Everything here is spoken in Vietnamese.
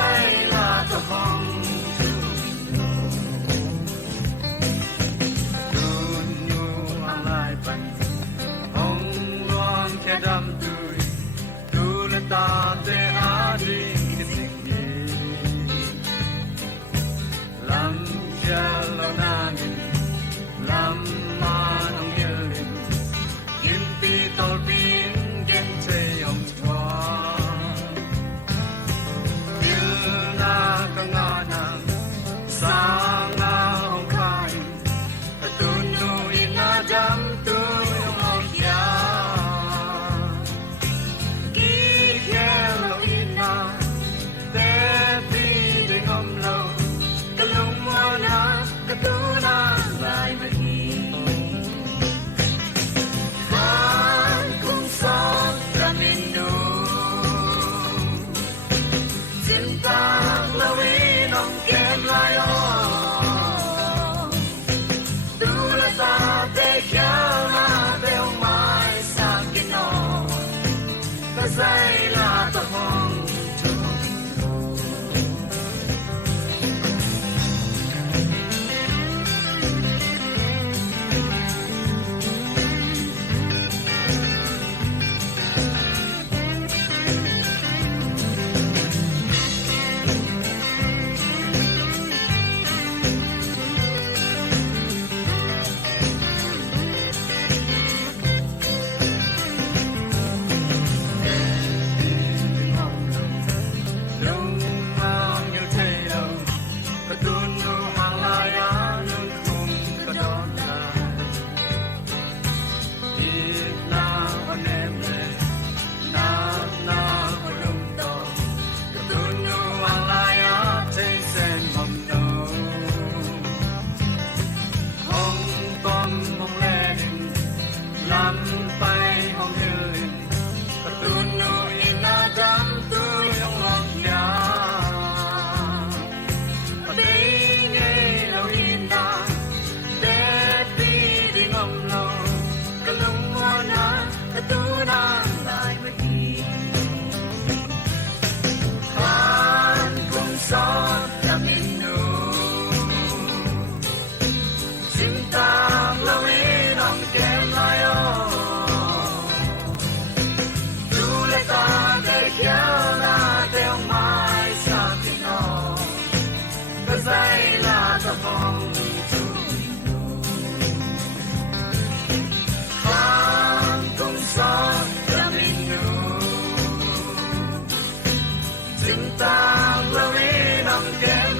say là tập vong nu ang lai pan hong luang khe dam tui tu la ta te a di ke sing ni lam cha lo na min lam ma nong yelin kim pi tol bin gen che yom chwa sang hong khai tu nu ina jam tu yong ya ki hello ina te pi ding om lo kalung mo na katuna lai ma hi han kung son ramin nu cinta lawin ong kem lai say là tập vong say là tập vong phan tung son ra mình nu cinta lâu năm kém